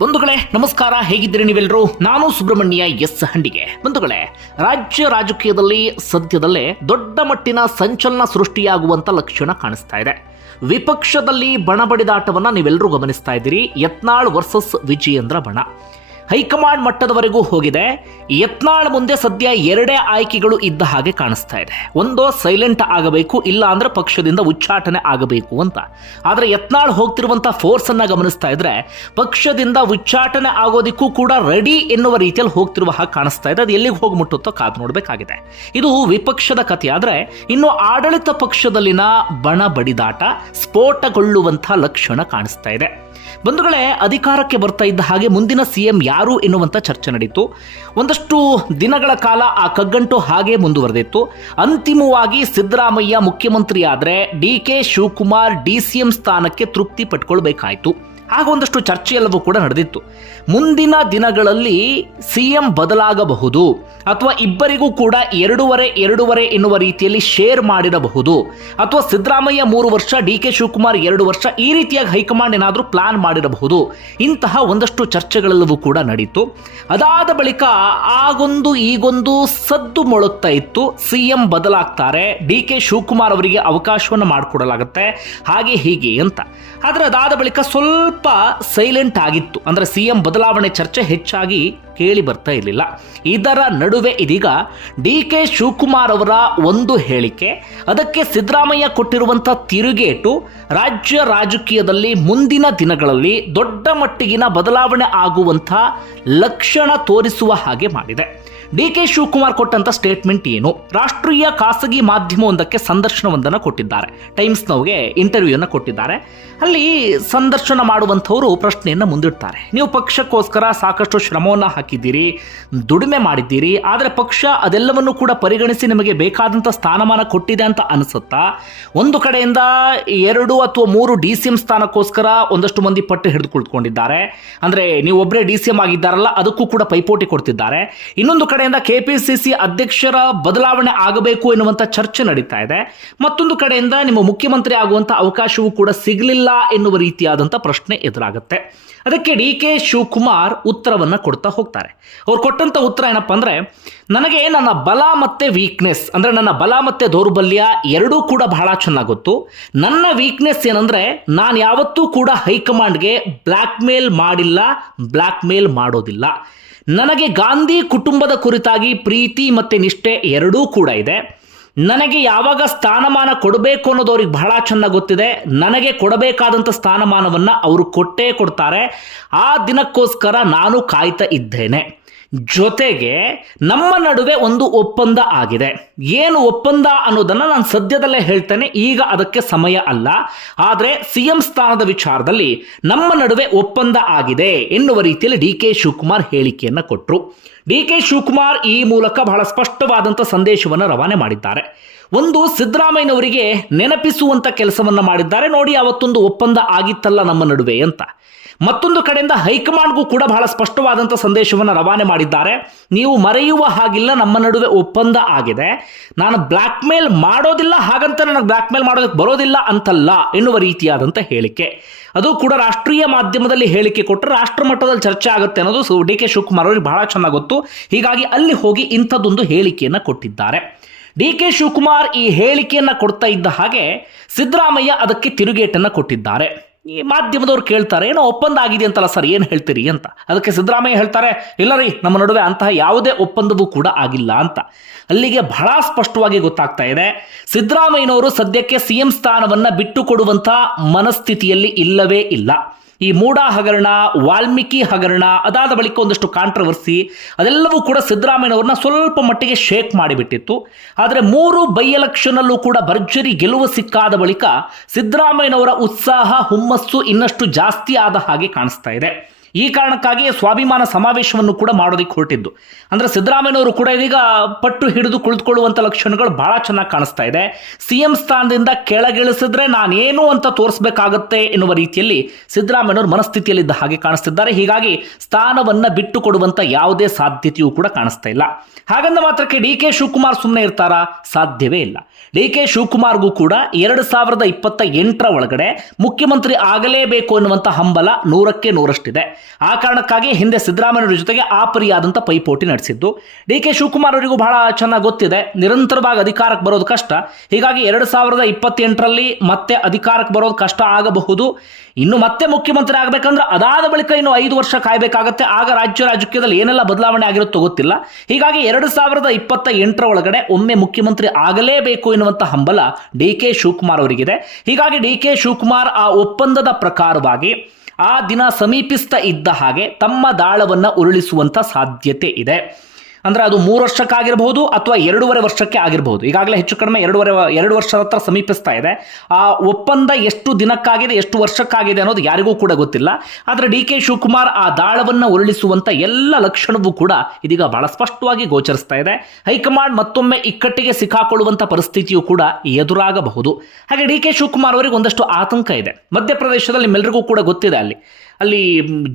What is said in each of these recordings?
ಬಂಧುಗಳೇ, ನಮಸ್ಕಾರ. ಹೇಗಿದ್ದೀರಿ ನೀವೆಲ್ಲರೂ ನಾನು ಸುಬ್ರಹ್ಮಣ್ಯ ಎಸ್ ಹಂಡಿಗೆ. ಬಂಧುಗಳೇ, ರಾಜ್ಯ ರಾಜಕೀಯದಲ್ಲಿ ಸದ್ಯದಲ್ಲೇ ದೊಡ್ಡ ಮಟ್ಟಿನ ಸಂಚಲನ ಸೃಷ್ಟಿಯಾಗುವಂತ ಲಕ್ಷಣ ಕಾಣಿಸ್ತಾ ಇದೆ. ವಿಪಕ್ಷದಲ್ಲಿ ಬಣಬಡಿದಾಟವನ್ನ ನೀವೆಲ್ಲರೂ ಗಮನಿಸ್ತಾ ಇದ್ದೀರಿ. ಯತ್ನಾಳ್ ವರ್ಸಸ್ ವಿಜಯೇಂದ್ರ ಬಣ. ಹೈಕಮಾಂಡ್ ಮಟ್ಟದವರೆಗೂ ಹೋಗಿದೆ. ಯತ್ನಾಳ್ ಮುಂದೆ ಸದ್ಯ ಎರಡೇ ಆಯ್ಕೆಗಳು ಇದ್ದ ಹಾಗೆ ಕಾಣಿಸ್ತಾ ಇದೆ. ಒಂದೋ ಸೈಲೆಂಟ್ ಆಗಬೇಕು, ಇಲ್ಲ ಅಂದ್ರೆ ಪಕ್ಷದಿಂದ ಉಚ್ಚಾಟನೆ ಆಗಬೇಕು ಅಂತ. ಆದರೆ ಯತ್ನಾಳ್ ಹೋಗ್ತಿರುವಂತ ಫೋರ್ಸ್ ಅನ್ನ ಗಮನಿಸ್ತಾ ಇದ್ರೆ ಪಕ್ಷದಿಂದ ಉಚ್ಚಾಟನೆ ಆಗೋದಿಕ್ಕೂ ಕೂಡ ರೆಡಿ ಎನ್ನುವ ರೀತಿಯಲ್ಲಿ ಹೋಗ್ತಿರುವ ಹಾಗೆ ಕಾಣಿಸ್ತಾ ಇದೆ. ಅದು ಎಲ್ಲಿಗೆ ಹೋಗಿ ಮುಟ್ಟುತ್ತೋ ಕಾದು ನೋಡಬೇಕಾಗಿದೆ. ಇದು ವಿಪಕ್ಷದ ಕಥೆ. ಆದ್ರೆ ಇನ್ನು ಆಡಳಿತ ಪಕ್ಷದಲ್ಲಿನ ಬಣ ಬಡಿದಾಟ ಸ್ಫೋಟಗೊಳ್ಳುವಂಥ ಲಕ್ಷಣ ಕಾಣಿಸ್ತಾ ಇದೆ. ಬಂಧುಗಳೇ, ಅಧಿಕಾರಕ್ಕೆ ಬರ್ತಾ ಇದ್ದ ಹಾಗೆ ಮುಂದಿನ ಸಿಎಂ ಯಾರು ಎನ್ನುವಂಥ ಚರ್ಚೆ ನಡೀತು. ಒಂದಷ್ಟು ದಿನಗಳ ಕಾಲ ಆ ಕಗ್ಗಂಟು ಹಾಗೆ ಮುಂದುವರೆದಿತ್ತು. ಅಂತಿಮವಾಗಿ ಸಿದ್ದರಾಮಯ್ಯ ಮುಖ್ಯಮಂತ್ರಿ ಆದರೆ D K Shivakumar D C M ಸ್ಥಾನಕ್ಕೆ ತೃಪ್ತಿ ಪಟ್ಕೊಳ್ಬೇಕಾಯಿತು. ಆಗ ಒಂದಷ್ಟು ಚರ್ಚೆ ಎಲ್ಲವೂ ಕೂಡ ನಡೆದಿತ್ತು. ಮುಂದಿನ ದಿನಗಳಲ್ಲಿ ಸಿಎಂ ಬದಲಾಗಬಹುದು ಅಥವಾ ಇಬ್ಬರಿಗೂ ಕೂಡ ಎರಡೂವರೆ ಎರಡೂವರೆ ಎನ್ನುವ ರೀತಿಯಲ್ಲಿ ಶೇರ್ ಮಾಡಿರಬಹುದು. ಅಥವಾ ಸಿದ್ದರಾಮಯ್ಯ ಮೂರು ವರ್ಷ, ಡಿ ಕೆ ಶಿವಕುಮಾರ್ ಎರಡು ವರ್ಷ ಈ ರೀತಿಯಾಗಿ ಹೈಕಮಾಂಡ್ ಏನಾದರೂ ಪ್ಲಾನ್ ಮಾಡಿರಬಹುದು. ಇಂತಹ ಒಂದಷ್ಟು ಚರ್ಚೆಗಳೆಲ್ಲವೂ ಕೂಡ ನಡೀತು. ಅದಾದ ಬಳಿಕ ಆಗೊಂದು, ಈಗೊಂದು ಸದ್ದು ಮೊಳಗ್ತಾ ಇತ್ತು. ಸಿಎಂ ಬದಲಾಗ್ತಾರೆ. ಡಿ ಕೆ ಶಿವಕುಮಾರ್ ಅವರಿಗೆ ಅವಕಾಶವನ್ನು ಮಾಡಿಕೊಡಲಾಗುತ್ತೆ. ಹಾಗೆ ಹೀಗೆ ಅಂತ. ಆದರೆ ಅದಾದ ಬಳಿಕ ಸ್ವಲ್ಪ ಸೈಲೆಂಟ್ ಆಗಿತ್ತು. ಅಂದರೆ ಸಿಎಂ ಬದಲಾವಣೆ ಚರ್ಚೆ ಹೆಚ್ಚಾಗಿ ಕೇಳಿ ಬರ್ತಾ ಇರಲಿಲ್ಲ. ಇದರ ನಡುವೆ ಇದೀಗ ಡಿ ಕೆ ಶಿವಕುಮಾರ್ ಅವರ ಒಂದು ಹೇಳಿಕೆ, ಅದಕ್ಕೆ ಸಿದ್ದರಾಮಯ್ಯ ಕೊಟ್ಟಿರುವಂಥ ತಿರುಗೇಟು ರಾಜ್ಯ ರಾಜಕೀಯದಲ್ಲಿ ಮುಂದಿನ ದಿನಗಳಲ್ಲಿ ದೊಡ್ಡ ಮಟ್ಟಿಗಿನ ಬದಲಾವಣೆ ಆಗುವಂಥ ಲಕ್ಷಣ ತೋರಿಸುವ ಹಾಗೆ ಮಾಡಿದೆ. ಡಿ ಕೆ ಶಿವಕುಮಾರ್ ಕೊಟ್ಟಂತ ಸ್ಟೇಟ್ಮೆಂಟ್ ಏನು? ರಾಷ್ಟ್ರೀಯ ಖಾಸಗಿ ಮಾಧ್ಯಮವೊಂದಕ್ಕೆ ಸಂದರ್ಶನವೊಂದನ್ನು ಕೊಟ್ಟಿದ್ದಾರೆ. ಟೈಮ್ಸ್ ನವ್ಗೆ ಇಂಟರ್ವ್ಯೂನ ಕೊಟ್ಟಿದ್ದಾರೆ. ಅಲ್ಲಿ ಸಂದರ್ಶನ ಮಾಡುವಂಥವರು ಪ್ರಶ್ನೆಯನ್ನು ಮುಂದಿಡ್ತಾರೆ. ನೀವು ಪಕ್ಷಕ್ಕೋಸ್ಕರ ಸಾಕಷ್ಟು ಶ್ರಮವನ್ನು ಹಾಕಿದ್ದೀರಿ, ದುಡಿಮೆ ಮಾಡಿದ್ದೀರಿ, ಆದರೆ ಪಕ್ಷ ಅದೆಲ್ಲವನ್ನು ಕೂಡ ಪರಿಗಣಿಸಿ ನಿಮಗೆ ಬೇಕಾದಂಥ ಸ್ಥಾನಮಾನ ಕೊಟ್ಟಿದೆ ಅಂತ ಅನಿಸುತ್ತಾ? ಒಂದು ಕಡೆಯಿಂದ ಎರಡು ಅಥವಾ ಮೂರು ಡಿ ಸಿ ಎಂ ಸ್ಥಾನಕ್ಕೋಸ್ಕರ ಒಂದಷ್ಟು ಮಂದಿ ಪಟ್ಟು ಹಿಡಿದು ಕುಳಿತುಕೊಂಡಿದ್ದಾರೆ ಅಂದರೆ ನೀವು ಒಬ್ಬರೇ ಡಿ ಸಿ ಎಂ ಆಗಿದ್ದಾರಲ್ಲ, ಅದಕ್ಕೂ ಕೂಡ ಪೈಪೋಟಿ ಕೊಡ್ತಿದ್ದಾರೆ. ಇನ್ನೊಂದು ಕಡೆಯಿಂದ ಕೆಪಿಸಿಸಿ ಅಧ್ಯಕ್ಷರ ಬದಲಾವಣೆ ಆಗಬೇಕು ಎನ್ನುವಂಥ ಚರ್ಚೆ ನಡೀತಾ ಇದೆ. ಮತ್ತೊಂದು ಕಡೆಯಿಂದ ನಿಮ್ಮ ಮುಖ್ಯಮಂತ್ರಿ ಆಗುವಂಥ ಅವಕಾಶವೂ ಕೂಡ ಸಿಗಲಿಲ್ಲ ಎನ್ನುವ ರೀತಿಯಾದಂಥ ಪ್ರಶ್ನೆ ಎದುರಾಗುತ್ತೆ. ಅದಕ್ಕೆ ಡಿ ಕೆ ಶಿವಕುಮಾರ್ ಉತ್ತರವನ್ನು ಕೊಡ್ತಾ ಹೋಗ್ತಾರೆ. ಅವ್ರು ಕೊಟ್ಟಂಥ ಉತ್ತರ ಏನಪ್ಪ ಅಂದರೆ, ನನಗೆ ನನ್ನ ಬಲ ಮತ್ತು ವೀಕ್ನೆಸ್ ಅಂದರೆ ನನ್ನ ಬಲ ಮತ್ತು ದೌರ್ಬಲ್ಯ ಎರಡೂ ಕೂಡ ಬಹಳ ಚೆನ್ನಾಗಿ ಗೊತ್ತು ನನ್ನ ವೀಕ್ನೆಸ್ ಏನಂದರೆ, ನಾನು ಯಾವತ್ತೂ ಕೂಡ ಹೈಕಮಾಂಡ್ಗೆ ಬ್ಲ್ಯಾಕ್ ಮೇಲ್ ಮಾಡಿಲ್ಲ ಬ್ಲ್ಯಾಕ್ ಮೇಲ್ ಮಾಡೋದಿಲ್ಲ. ನನಗೆ ಗಾಂಧಿ ಕುಟುಂಬದ ಕುರಿತಾಗಿ ಪ್ರೀತಿ ಮತ್ತು ನಿಷ್ಠೆ ಎರಡೂ ಕೂಡ ಇದೆ. ನನಗೆ ಯಾವಾಗ ಸ್ಥಾನಮಾನ ಕೊಡಬೇಕು ಅನ್ನೋದು ಅವ್ರಿಗೆ ಬಹಳ ಚೆನ್ನಾಗಿ ಗೊತ್ತಿದೆ. ನನಗೆ ಕೊಡಬೇಕಾದಂಥ ಸ್ಥಾನಮಾನವನ್ನು ಅವರು ಕೊಟ್ಟೇ ಕೊಡ್ತಾರೆ. ಆ ದಿನಕ್ಕೋಸ್ಕರ ನಾನು ಕಾಯ್ತಾ ಇದ್ದೇನೆ. ಜೊತೆಗೆ ನಮ್ಮ ನಡುವೆ ಒಂದು ಒಪ್ಪಂದ ಆಗಿದೆ. ಏನು ಒಪ್ಪಂದ ಅನ್ನೋದನ್ನು ನಾನು ಸದ್ಯದಲ್ಲೇ ಹೇಳ್ತೇನೆ. ಈಗ ಅದಕ್ಕೆ ಸಮಯ ಅಲ್ಲ. ಆದರೆ ಸಿ ಎಂ ಸ್ಥಾನದ ವಿಚಾರದಲ್ಲಿ ನಮ್ಮ ನಡುವೆ ಒಪ್ಪಂದ ಆಗಿದೆ ಎನ್ನುವ ರೀತಿಯಲ್ಲಿ ಡಿ ಕೆ ಶಿವಕುಮಾರ್ ಹೇಳಿಕೆಯನ್ನು ಕೊಟ್ಟರು ಡಿ ಕೆ ಶಿವಕುಮಾರ್ ಈ ಮೂಲಕ ಬಹಳ ಸ್ಪಷ್ಟವಾದಂಥ ಸಂದೇಶವನ್ನು ರವಾನೆ ಮಾಡಿದ್ದಾರೆ. ಒಂದು ಸಿದ್ದರಾಮಯ್ಯನವರಿಗೆ ನೆನಪಿಸುವಂಥ ಕೆಲಸವನ್ನು ಮಾಡಿದ್ದಾರೆ. ನೋಡಿ, ಅವತ್ತೊಂದು ಒಪ್ಪಂದ ಆಗಿತ್ತಲ್ಲ ನಮ್ಮ ನಡುವೆ ಅಂತ. ಮತ್ತೊಂದು ಕಡೆಯಿಂದ ಹೈಕಮಾಂಡ್ಗೂ ಕೂಡ ಬಹಳ ಸ್ಪಷ್ಟವಾದಂಥ ಸಂದೇಶವನ್ನು ರವಾನೆ ಮಾಡಿದ್ದಾರೆ. ನೀವು ಮರೆಯುವ ಹಾಗಿಲ್ಲ, ನಮ್ಮ ನಡುವೆ ಒಪ್ಪಂದ ಆಗಿದೆ. ನಾನು ಬ್ಲ್ಯಾಕ್ ಮೇಲ್ ಮಾಡೋದಿಲ್ಲ, ಹಾಗಂತ ನನಗೆ ಬ್ಲ್ಯಾಕ್ ಮೇಲ್ ಮಾಡೋದಕ್ಕೆ ಬರೋದಿಲ್ಲ ಅಂತಲ್ಲ ಎನ್ನುವ ರೀತಿಯಾದಂಥ ಹೇಳಿಕೆ. ಅದು ಕೂಡ ರಾಷ್ಟ್ರೀಯ ಮಾಧ್ಯಮದಲ್ಲಿ ಹೇಳಿಕೆ ಕೊಟ್ಟರೆ ರಾಷ್ಟ್ರ ಮಟ್ಟದಲ್ಲಿ ಚರ್ಚೆ ಆಗುತ್ತೆ ಅನ್ನೋದು ಡಿ ಕೆ ಶಿವಕುಮಾರ್ ಅವರಿಗೆ ಬಹಳ ಚೆನ್ನಾಗಿ ಹೀಗಾಗಿ ಅಲ್ಲಿ ಹೋಗಿ ಇಂಥದ್ದೊಂದು ಹೇಳಿಕೆಯನ್ನು ಕೊಟ್ಟಿದ್ದಾರೆ. ಡಿ ಕೆ ಶಿವಕುಮಾರ್ ಈ ಹೇಳಿಕೆಯನ್ನು ಕೊಡ್ತಾ ಇದ್ದ ಹಾಗೆ ಸಿದ್ದರಾಮಯ್ಯ ಅದಕ್ಕೆ ತಿರುಗೇಟನ್ನು ಕೊಟ್ಟಿದ್ದಾರೆ. ಈ ಮಾಧ್ಯಮದವ್ರು ಕೇಳ್ತಾರೆ, ಏನೋ ಒಪ್ಪಂದ ಆಗಿದೆ ಅಂತಲ್ಲ ಸರ್, ಏನು ಹೇಳ್ತೀರಿ ಅಂತ. ಅದಕ್ಕೆ ಸಿದ್ದರಾಮಯ್ಯ ಹೇಳ್ತಾರೆ, ಇಲ್ಲ ರೀ, ನಮ್ಮ ನಡುವೆ ಅಂತಹ ಯಾವುದೇ ಒಪ್ಪಂದವೂ ಕೂಡ ಆಗಿಲ್ಲ ಅಂತ. ಅಲ್ಲಿಗೆ ಬಹಳ ಸ್ಪಷ್ಟವಾಗಿ ಗೊತ್ತಾಗ್ತಾ ಇದೆ, ಸಿದ್ದರಾಮಯ್ಯನವರು ಸದ್ಯಕ್ಕೆ ಸಿ ಎಂ ಸ್ಥಾನವನ್ನ ಬಿಟ್ಟು ಕೊಡುವಂಥ ಮನಸ್ಥಿತಿಯಲ್ಲಿ ಇಲ್ಲವೇ ಇಲ್ಲ. ಈ ಮೂಡ ಹಗರಣ, ವಾಲ್ಮೀಕಿ ಹಗರಣ, ಅದಾದ ಬಳಿಕ ಒಂದಷ್ಟು ಕಾಂಟ್ರವರ್ಸಿ ಅದೆಲ್ಲವೂ ಕೂಡ ಸಿದ್ದರಾಮಯ್ಯನವ್ರನ್ನ ಸ್ವಲ್ಪ ಮಟ್ಟಿಗೆ ಶೇಕ್ ಮಾಡಿಬಿಟ್ಟಿತ್ತು. ಆದರೆ ಮೂರು ಬೈ ಎಲೆಕ್ಷನ್ನಲ್ಲೂ ಕೂಡ ಭರ್ಜರಿ ಗೆಲುವು ಸಿಕ್ಕಾದ ಬಳಿಕ ಸಿದ್ದರಾಮಯ್ಯನವರ ಉತ್ಸಾಹ, ಹುಮ್ಮಸ್ಸು ಇನ್ನಷ್ಟು ಜಾಸ್ತಿ ಆದ ಹಾಗೆ ಕಾಣಿಸ್ತಾ ಇದೆ. ಈ ಕಾರಣಕ್ಕಾಗಿ ಸ್ವಾಭಿಮಾನ ಸಮಾವೇಶವನ್ನು ಕೂಡ ಮಾಡೋದಕ್ಕೆ ಹೊರಟಿದ್ದು. ಅಂದ್ರೆ ಸಿದ್ದರಾಮಯ್ಯನವರು ಕೂಡ ಇದೀಗ ಪಟ್ಟು ಹಿಡಿದು ಕುಳಿತುಕೊಳ್ಳುವಂಥ ಲಕ್ಷಣಗಳು ಬಹಳ ಚೆನ್ನಾಗಿ ಕಾಣಿಸ್ತಾ ಇದೆ. ಸಿಎಂ ಸ್ಥಾನದಿಂದ ಕೆಳಗಿಳಿಸಿದ್ರೆ ನಾನೇನು ಅಂತ ತೋರಿಸಬೇಕಾಗತ್ತೆ ಎನ್ನುವ ರೀತಿಯಲ್ಲಿ ಸಿದ್ದರಾಮಯ್ಯನವರು ಮನಸ್ಥಿತಿಯಲ್ಲಿದ್ದ ಹಾಗೆ ಕಾಣಿಸ್ತಿದ್ದಾರೆ. ಹೀಗಾಗಿ ಸ್ಥಾನವನ್ನ ಬಿಟ್ಟು ಕೊಡುವಂಥ ಯಾವುದೇ ಸಾಧ್ಯತೆಯೂ ಕೂಡ ಕಾಣಿಸ್ತಾ ಇಲ್ಲ. ಹಾಗಂದ ಮಾತ್ರಕ್ಕೆ ಡಿ ಕೆ ಶಿವಕುಮಾರ್ ಸುಮ್ಮನೆ ಇರ್ತಾರಾ? ಸಾಧ್ಯವೇ ಇಲ್ಲ. ಡಿ ಕೆ ಶಿವಕುಮಾರ್ಗೂ ಕೂಡ ಎರಡು ಸಾವಿರದ ಇಪ್ಪತ್ತ ಎಂಟರ ಒಳಗಡೆ ಮುಖ್ಯಮಂತ್ರಿ ಆಗಲೇಬೇಕು ಎನ್ನುವಂಥ ಹಂಬಲ ನೂರಕ್ಕೆ ನೂರಷ್ಟಿದೆ. ಆ ಕಾರಣಕ್ಕಾಗಿ ಹಿಂದೆ ಸಿದ್ದರಾಮಯ್ಯವರ ಜೊತೆಗೆ ಆ ಪರಿಯಾದಂಥ ಪೈಪೋಟಿ ನಡೆಸಿದ್ದು. ಡಿ ಕೆ ಶಿವಕುಮಾರ್ ಅವರಿಗೂ ಬಹಳ ಚೆನ್ನಾಗಿ ಗೊತ್ತಿದೆ. ನಿರಂತರವಾಗಿ ಅಧಿಕಾರಕ್ಕೆ ಬರೋದು ಕಷ್ಟ. ಹೀಗಾಗಿ ಎರಡು ಸಾವಿರದ ಇಪ್ಪತ್ತೆಂಟರಲ್ಲಿ ಮತ್ತೆ ಅಧಿಕಾರಕ್ಕೆ ಬರೋದು ಕಷ್ಟ ಆಗಬಹುದು. ಇನ್ನು ಮತ್ತೆ ಮುಖ್ಯಮಂತ್ರಿ ಆಗಬೇಕಂದ್ರೆ ಅದಾದ ಬಳಿಕ ಇನ್ನು ಐದು ವರ್ಷ ಕಾಯಬೇಕಾಗತ್ತೆ. ಆಗ ರಾಜ್ಯ ರಾಜಕೀಯದಲ್ಲಿ ಏನೆಲ್ಲ ಬದಲಾವಣೆ ಆಗಿರುತ್ತೋ ಗೊತ್ತಿಲ್ಲ. ಹೀಗಾಗಿ ಎರಡು ಸಾವಿರದ ಇಪ್ಪತ್ತ ಎಂಟರ ಒಳಗಡೆ ಒಮ್ಮೆ ಮುಖ್ಯಮಂತ್ರಿ ಆಗಲೇಬೇಕು ಎನ್ನುವಂಥ ಹಂಬಲ ಡಿ ಕೆ ಶಿವಕುಮಾರ್ ಅವರಿಗಿದೆ. ಹೀಗಾಗಿ ಡಿ ಕೆ ಶಿವಕುಮಾರ್ ಆ ಒಪ್ಪಂದದ ಪ್ರಕಾರವಾಗಿ ಆ ದಿನ ಸಮೀಪಿಸ್ತಾ ಇದ್ದ ಹಾಗೆ ತಮ್ಮ ದಾಳವನ್ನು ಉರುಳಿಸುವಂಥ ಸಾಧ್ಯತೆ ಇದೆ. ಅಂದ್ರೆ ಅದು ಮೂರು ವರ್ಷಕ್ಕಾಗಿರಬಹುದು ಅಥವಾ ಎರಡೂವರೆ ವರ್ಷಕ್ಕೆ ಆಗಿರಬಹುದು. ಈಗಾಗಲೇ ಹೆಚ್ಚು ಕಡಿಮೆ ಎರಡೂವರೆ ಎರಡು ವರ್ಷದ ಹತ್ರ ಸಮೀಪಿಸ್ತಾ ಇದೆ. ಆ ಒಪ್ಪಂದ ಎಷ್ಟು ದಿನಕ್ಕಾಗಿದೆ, ಎಷ್ಟು ವರ್ಷಕ್ಕಾಗಿದೆ ಅನ್ನೋದು ಯಾರಿಗೂ ಕೂಡ ಗೊತ್ತಿಲ್ಲ. ಆದರೆ ಡಿ ಕೆ ಶಿವಕುಮಾರ್ ಆ ದಾಳವನ್ನು ಉರುಳಿಸುವಂಥ ಎಲ್ಲ ಲಕ್ಷಣವೂ ಕೂಡ ಇದೀಗ ಬಹಳ ಸ್ಪಷ್ಟವಾಗಿ ಗೋಚರಿಸ್ತಾ ಇದೆ. ಹೈಕಮಾಂಡ್ ಮತ್ತೊಮ್ಮೆ ಇಕ್ಕಟ್ಟಿಗೆ ಸಿಕ್ಕಾಕೊಳ್ಳುವಂಥ ಪರಿಸ್ಥಿತಿಯು ಕೂಡ ಎದುರಾಗಬಹುದು. ಹಾಗೆ ಡಿ ಕೆ ಶಿವಕುಮಾರ್ ಅವರಿಗೆ ಒಂದಷ್ಟು ಆತಂಕ ಇದೆ. ಮಧ್ಯಪ್ರದೇಶದಲ್ಲಿ ನಿಮ್ಮೆಲ್ಲರಿಗೂ ಕೂಡ ಗೊತ್ತಿದೆ ಅಲ್ಲಿ. ಅಲ್ಲಿ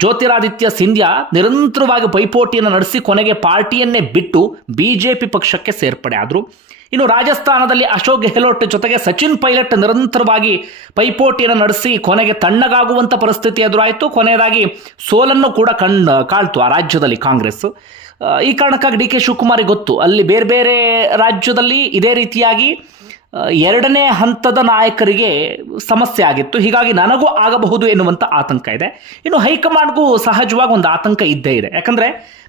ಜ್ಯೋತಿರಾದಿತ್ಯ ಸಿಂಧ್ಯಾ ನಿರಂತರವಾಗಿ ಪೈಪೋಟಿಯನ್ನು ನಡೆಸಿ ಕೊನೆಗೆ ಪಾರ್ಟಿಯನ್ನೇ ಬಿಟ್ಟು ಬಿಜೆಪಿ ಪಕ್ಷಕ್ಕೆ ಸೇರ್ಪಡೆ ಆದರು. ಇನ್ನು ರಾಜಸ್ಥಾನದಲ್ಲಿ ಅಶೋಕ್ ಗೆಹ್ಲೋಟ್ ಜೊತೆಗೆ ಸಚಿನ್ ಪೈಲಟ್ ನಿರಂತರವಾಗಿ ಪೈಪೋಟಿಯನ್ನು ನಡೆಸಿ ಕೊನೆಗೆ ತಣ್ಣಗಾಗುವಂಥ ಪರಿಸ್ಥಿತಿ ಎದುರಾಯಿತು. ಕೊನೆಯದಾಗಿ ಸೋಲನ್ನು ಕೂಡ ಕಣ್, ಕಾಳ್ತು ಆ ರಾಜ್ಯದಲ್ಲಿ ಕಾಂಗ್ರೆಸ್. ಈ ಕಾರಣಕ್ಕಾಗಿ ಡಿ ಕೆ ಶಿವಕುಮಾರಿ ಗೊತ್ತು. ಅಲ್ಲಿ ಬೇರೆ ಬೇರೆ ರಾಜ್ಯದಲ್ಲಿ ಇದೇ ರೀತಿಯಾಗಿ ಎರಡನೇ ಹಂತದ ನಾಯಕರಿಗೆ ಸಮಸ್ಯೆ ಆಗಿತ್ತು. ಹೀಗಾಗಿ ನನಗೂ ಆಗಬಹುದು ಎನ್ನುವಂಥ ಆತಂಕ ಇದೆ. ಇನ್ನು ಹೈಕಮಾಂಡ್ಗೂ ಸಹಜವಾಗಿ ಒಂದು ಆತಂಕ ಇದ್ದೇ ಇದೆ. ಯಾಕಂದರೆ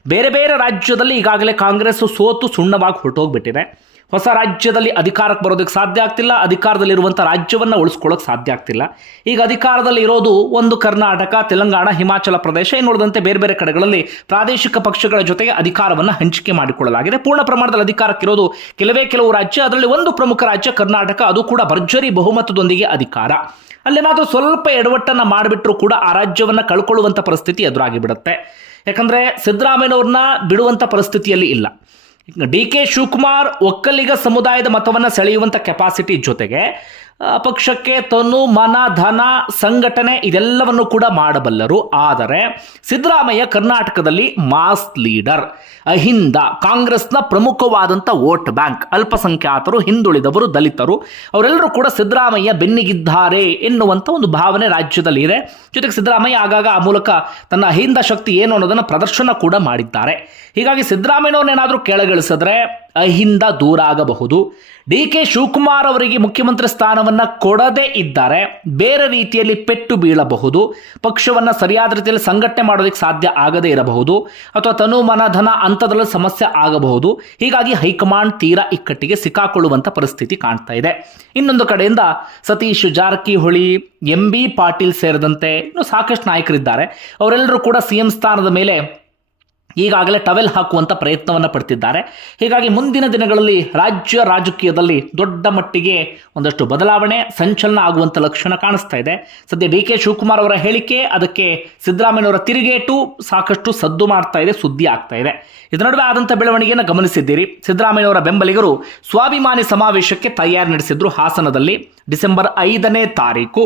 ಬೇರೆ ಬೇರೆ ರಾಜ್ಯದಲ್ಲಿ ಈಗಾಗಲೇ ಕಾಂಗ್ರೆಸ್ ಸೋತು ಸುಣ್ಣವಾಗಿ ಹೊರಟೋಗ್ಬಿಟ್ಟಿದೆ. ಹೊಸ ರಾಜ್ಯದಲ್ಲಿ ಅಧಿಕಾರಕ್ಕೆ ಬರೋದಕ್ಕೆ ಸಾಧ್ಯ ಆಗ್ತಿಲ್ಲ ಅಧಿಕಾರದಲ್ಲಿರುವಂಥ ರಾಜ್ಯವನ್ನು ಉಳಿಸ್ಕೊಳ್ಳೋಕೆ ಸಾಧ್ಯ ಆಗ್ತಿಲ್ಲ. ಈಗ ಅಧಿಕಾರದಲ್ಲಿ ಇರೋದು ಒಂದು ಕರ್ನಾಟಕ, ತೆಲಂಗಾಣ, ಹಿಮಾಚಲ ಪ್ರದೇಶ ಇನ್ನುಳಿದಂತೆ ಬೇರೆ ಬೇರೆ ಕಡೆಗಳಲ್ಲಿ ಪ್ರಾದೇಶಿಕ ಪಕ್ಷಗಳ ಜೊತೆಗೆ ಅಧಿಕಾರವನ್ನು ಹಂಚಿಕೆ ಮಾಡಿಕೊಳ್ಳಲಾಗಿದೆ. ಪೂರ್ಣ ಪ್ರಮಾಣದಲ್ಲಿ ಅಧಿಕಾರಕ್ಕಿರೋದು ಕೆಲವೇ ಕೆಲವು ರಾಜ್ಯ, ಅದರಲ್ಲಿ ಒಂದು ಪ್ರಮುಖ ರಾಜ್ಯ ಕರ್ನಾಟಕ, ಅದು ಕೂಡ ಭರ್ಜರಿ ಬಹುಮತದೊಂದಿಗೆ ಅಧಿಕಾರ. ಅಲ್ಲೇನಾದರೂ ಸ್ವಲ್ಪ ಎಡವಟ್ಟನ್ನು ಮಾಡಿಬಿಟ್ರೂ ಕೂಡ ಆ ರಾಜ್ಯವನ್ನು ಕಳ್ಕೊಳ್ಳುವಂಥ ಪರಿಸ್ಥಿತಿ ಎದುರಾಗಿ ಬಿಡುತ್ತೆ ಯಾಕಂದರೆ ಸಿದ್ದರಾಮಯ್ಯನವ್ರನ್ನ ಬಿಡುವಂಥ ಪರಿಸ್ಥಿತಿಯಲ್ಲಿ ಇಲ್ಲ. ಡಿ ಕೆ ಶಿವಕುಮಾರ್ ಒಕ್ಕಲಿಗ ಸಮುದಾಯದ ಮತವನ್ನು ಸೆಳೆಯುವಂಥ ಕೆಪಾಸಿಟಿ ಜೊತೆಗೆ ಪಕ್ಷಕ್ಕೆ ತನು, ಮನ, ಧನ, ಸಂಘಟನೆ ಇದೆಲ್ಲವನ್ನು ಕೂಡ ಮಾಡಬಲ್ಲರು. ಆದರೆ ಸಿದ್ದರಾಮಯ್ಯ ಕರ್ನಾಟಕದಲ್ಲಿ ಮಾಸ್ ಲೀಡರ್, ಅಹಿಂದ, ಕಾಂಗ್ರೆಸ್ನ ಪ್ರಮುಖವಾದಂಥ ವೋಟ್ ಬ್ಯಾಂಕ್, ಅಲ್ಪಸಂಖ್ಯಾತರು, ಹಿಂದುಳಿದವರು, ದಲಿತರು, ಅವರೆಲ್ಲರೂ ಕೂಡ ಸಿದ್ದರಾಮಯ್ಯ ಬೆನ್ನಿಗಿದ್ದಾರೆ ಎನ್ನುವಂಥ ಒಂದು ಭಾವನೆ ರಾಜ್ಯದಲ್ಲಿ ಇದೆ. ಜೊತೆಗೆ ಸಿದ್ದರಾಮಯ್ಯ ಆಗಾಗ ಆ ಮೂಲಕ ತನ್ನ ಅಹಿಂದ ಶಕ್ತಿ ಏನು ಅನ್ನೋದನ್ನು ಪ್ರದರ್ಶನ ಕೂಡ ಮಾಡಿದ್ದಾರೆ. ಹೀಗಾಗಿ ಸಿದ್ದರಾಮಯ್ಯನವ್ರನ್ನೇನಾದರೂ ಕೆಳಗಿಳಿಸಿದ್ರೆ ಅಹಿಂದ ದೂರ ಆಗಬಹುದು. ಡಿ ಕೆ ಶಿವಕುಮಾರ್ ಅವರಿಗೆ ಮುಖ್ಯಮಂತ್ರಿ ಸ್ಥಾನವನ್ನು ಕೊಡದೇ ಇದ್ದರೆ. ಬೇರೆ ರೀತಿಯಲ್ಲಿ ಪೆಟ್ಟು ಬೀಳಬಹುದು. ಪಕ್ಷವನ್ನು ಸರಿಯಾದ ರೀತಿಯಲ್ಲಿ ಸಂಘಟನೆ ಮಾಡೋದಕ್ಕೆ ಸಾಧ್ಯ ಆಗದೇ ಇರಬಹುದು. ಅಥವಾ ತನು ಮನ, ಧನ ಹಂತದಲ್ಲಿ ಸಮಸ್ಯೆ ಆಗಬಹುದು. ಹೀಗಾಗಿ ಹೈಕಮಾಂಡ್ ತೀರಾ ಇಕ್ಕಟ್ಟಿಗೆ ಸಿಕ್ಕಾಕೊಳ್ಳುವಂಥ ಪರಿಸ್ಥಿತಿ ಕಾಣ್ತಾ ಇದೆ. ಇನ್ನೊಂದು ಕಡೆಯಿಂದ ಸತೀಶ್ ಜಾರಕಿಹೊಳಿ, ಎಂ ಬಿ ಪಾಟೀಲ್ ಸೇರಿದಂತೆ ಇನ್ನು ಸಾಕಷ್ಟು ನಾಯಕರಿದ್ದಾರೆ. ಅವರೆಲ್ಲರೂ ಕೂಡ ಸಿಎಂ ಸ್ಥಾನದ ಮೇಲೆ ಈಗಾಗಲೇ ಟವೆಲ್ ಹಾಕುವಂಥ ಪ್ರಯತ್ನವನ್ನು ಪಡ್ತಿದ್ದಾರೆ. ಹೀಗಾಗಿ ಮುಂದಿನ ದಿನಗಳಲ್ಲಿ ರಾಜ್ಯ ರಾಜಕೀಯದಲ್ಲಿ ದೊಡ್ಡ ಮಟ್ಟಿಗೆ ಒಂದಷ್ಟು ಬದಲಾವಣೆ, ಸಂಚಲನ ಆಗುವಂಥ ಲಕ್ಷಣ ಕಾಣಿಸ್ತಾ ಇದೆ. ಸದ್ಯ ಡಿ ಕೆ ಶಿವಕುಮಾರ್ ಅವರ ಹೇಳಿಕೆ, ಅದಕ್ಕೆ ಸಿದ್ದರಾಮಯ್ಯವರ ತಿರುಗೇಟು ಸಾಕಷ್ಟು ಸದ್ದು ಮಾಡ್ತಾ ಇದೆ, ಸುದ್ದಿ ಆಗ್ತಾ ಇದೆ. ಇದರ ನಡುವೆ ಆದಂಥ ಬೆಳವಣಿಗೆಯನ್ನು ಗಮನಿಸಿದ್ದೀರಿ. ಸಿದ್ದರಾಮಯ್ಯವರ ಬೆಂಬಲಿಗರು ಸ್ವಾಭಿಮಾನಿ ಸಮಾವೇಶಕ್ಕೆ ತಯಾರಿ ನಡೆಸಿದ್ರು ಹಾಸನದಲ್ಲಿ. ಡಿಸೆಂಬರ್ ಐದನೇ ತಾರೀಕು.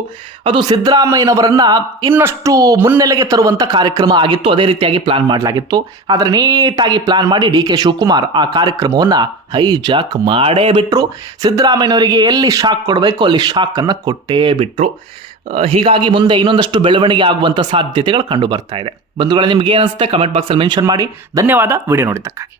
ಅದು ಸಿದ್ದರಾಮಯ್ಯನವರನ್ನು ಇನ್ನಷ್ಟು ಮುನ್ನೆಲೆಗೆ ತರುವಂತ ಕಾರ್ಯಕ್ರಮ ಆಗಿತ್ತು. ಅದೇ ರೀತಿಯಾಗಿ ಪ್ಲಾನ್ ಮಾಡಲಾಗಿತ್ತು. ಆದರೆ ನೀಟಾಗಿ ಪ್ಲಾನ್ ಮಾಡಿ ಡಿ ಕೆ ಶಿವಕುಮಾರ್ ಆ ಕಾರ್ಯಕ್ರಮವನ್ನು ಹೈಜಾಕ್ ಮಾಡೇ ಬಿಟ್ಟರು ಸಿದ್ದರಾಮಯ್ಯನವರಿಗೆ ಎಲ್ಲಿ ಶಾಕ್ ಕೊಡಬೇಕು, ಅಲ್ಲಿ ಶಾಕ್ ಅನ್ನ ಕೊಟ್ಟೇ ಬಿಟ್ರು. ಹೀಗಾಗಿ ಮುಂದೆ ಇನ್ನೊಂದಷ್ಟು ಬೆಳವಣಿಗೆ ಆಗುವಂತ ಸಾಧ್ಯತೆಗಳು ಕಂಡು ಬರ್ತಾ ಇದೆ. ಬಂಧುಗಳೇ, ನಿಮ್ಗೆ ಏನಿಸುತ್ತೆ ಕಮೆಂಟ್ ಬಾಕ್ಸಲ್ಲಿ ಮೆನ್ಷನ್ ಮಾಡಿ. ಧನ್ಯವಾದ. ವಿಡಿಯೋ ನೋಡಿದ್ದಕ್ಕಾಗಿ.